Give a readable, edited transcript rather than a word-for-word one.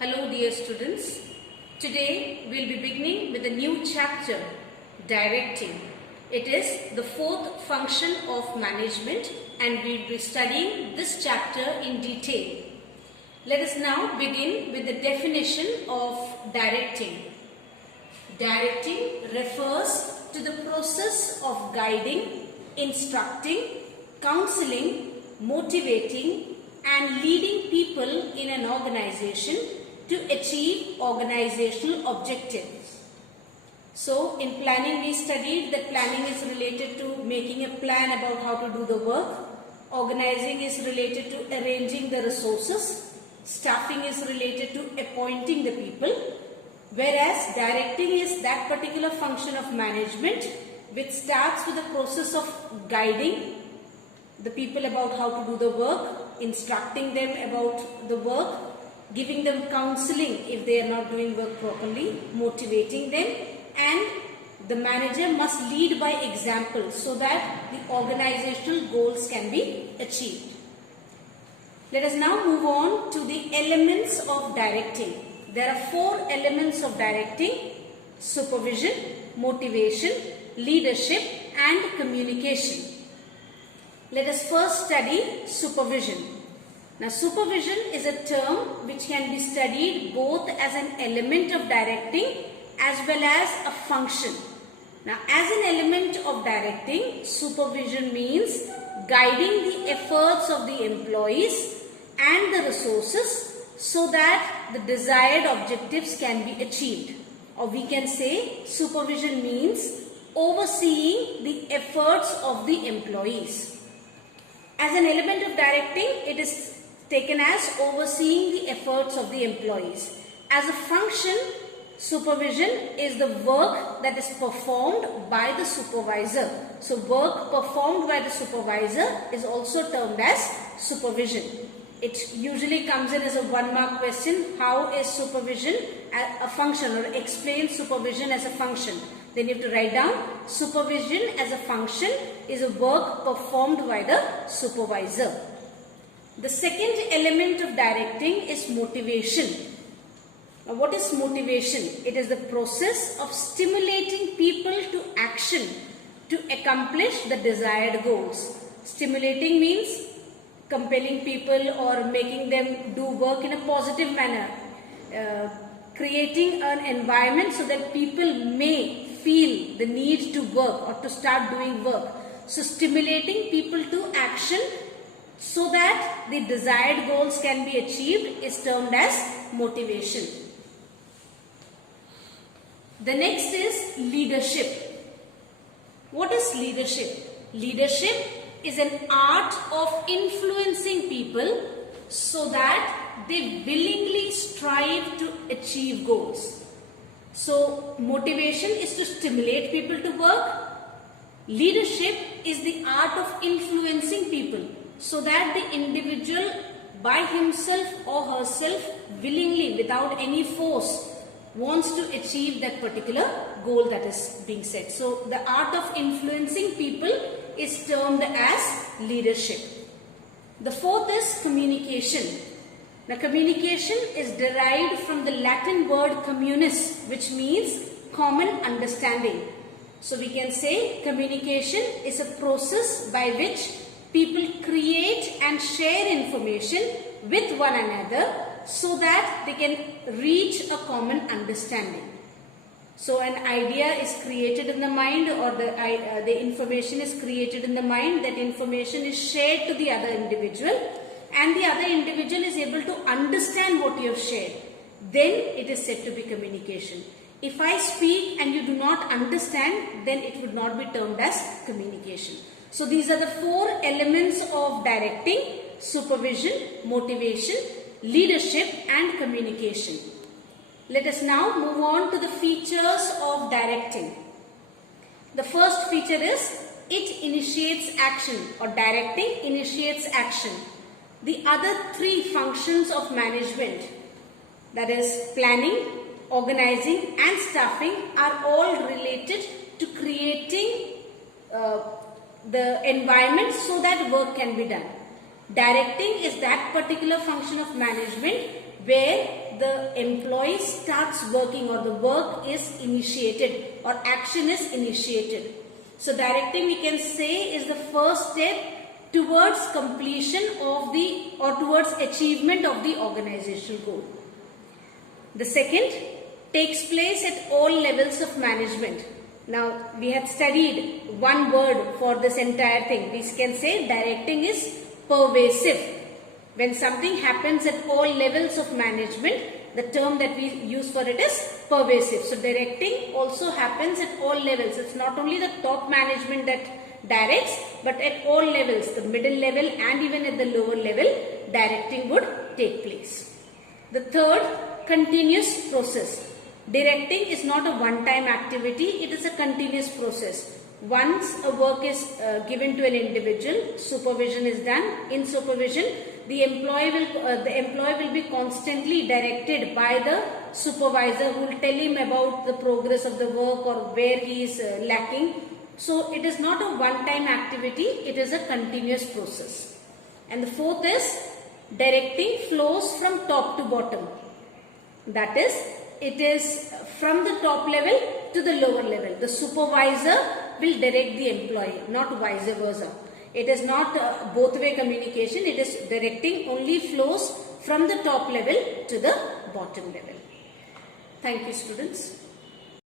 Hello dear students, today we will be beginning with a new chapter, Directing. It is the fourth function of management and we will be studying this chapter in detail. Let us now begin with the definition of directing. Directing refers to the process of guiding, instructing, counseling, motivating and leading people in an organization to achieve organizational objectives. So in planning we studied that planning is related to making a plan about how to do the work. Organizing is related to arranging the resources. Staffing is related to appointing the people. Whereas directing is that particular function of management which starts with the process of guiding the people about how to do the work, instructing them about the work, giving them counseling if they are not doing work properly, motivating them, and the manager must lead by example so that the organizational goals can be achieved. Let us now move on to the elements of directing. There are four elements of directing: supervision, motivation, leadership and communication. Let us first study supervision. Now supervision is a term which can be studied both as an element of directing as well as a function. Now as an element of directing, supervision means guiding the efforts of the employees and the resources so that the desired objectives can be achieved. Or we can say supervision means overseeing the efforts of the employees. As an element of directing, it is taken as overseeing the efforts of the employees. As a function, supervision is the work that is performed by the supervisor. So work performed by the supervisor is also termed as supervision. It usually comes in as a 1-mark question. How is supervision a function, or explain supervision as a function? Then you have to write down supervision as a function is a work performed by the supervisor. The second element of directing is motivation. Now what is motivation? It is the process of stimulating people to action to accomplish the desired goals. Stimulating means compelling people or making them do work in a positive manner. Creating an environment so that people may feel the need to work or to start doing work. So stimulating people to action so that the desired goals can be achieved is termed as motivation. The next is leadership. What is leadership? Leadership is an art of influencing people so that they willingly strive to achieve goals. So motivation is to stimulate people to work. Leadership is the art of influencing people so that the individual by himself or herself willingly, without any force, wants to achieve that particular goal that is being set. So the art of influencing people is termed as leadership. The fourth is communication. Now communication is derived from the Latin word communis, which means common understanding. So we can say communication is a process by which people create and share information with one another so that they can reach a common understanding. So an idea is created in the mind, or the information is created in the mind. That information is shared to the other individual and the other individual is able to understand what you have shared. Then it is said to be communication. If I speak and you do not understand, then it would not be termed as communication. So these are the four elements of directing: supervision, motivation, leadership and communication. Let us now move on to the features of directing. The first feature is it initiates action, or directing initiates action. The other three functions of management, that is planning, organizing and staffing, are all related to creating the environment so that work can be done. Directing is that particular function of management where the employee starts working or the work is initiated or action is initiated. So directing, we can say, is the first step towards completion of the or towards achievement of the organizational goal. The second takes place at all levels of management. Now we had studied one word for this entire thing. We can say directing is pervasive. When something happens at all levels of management, the term that we use for it is pervasive. So directing also happens at all levels. It's not only the top management that directs, but at all levels, the middle level and even at the lower level, directing would take place. The third, continuous process. Directing is not a one-time activity, it is a continuous process. Once a work is given to an individual, supervision is done. In supervision, the employee will be constantly directed by the supervisor who will tell him about the progress of the work or where he is lacking. So it is not a one-time activity, it is a continuous process. And the fourth is directing flows from top to bottom. That is, it is from the top level to the lower level. The supervisor will direct the employee, not vice versa. It is not both way communication. It is directing only flows from the top level to the bottom level. Thank you, students.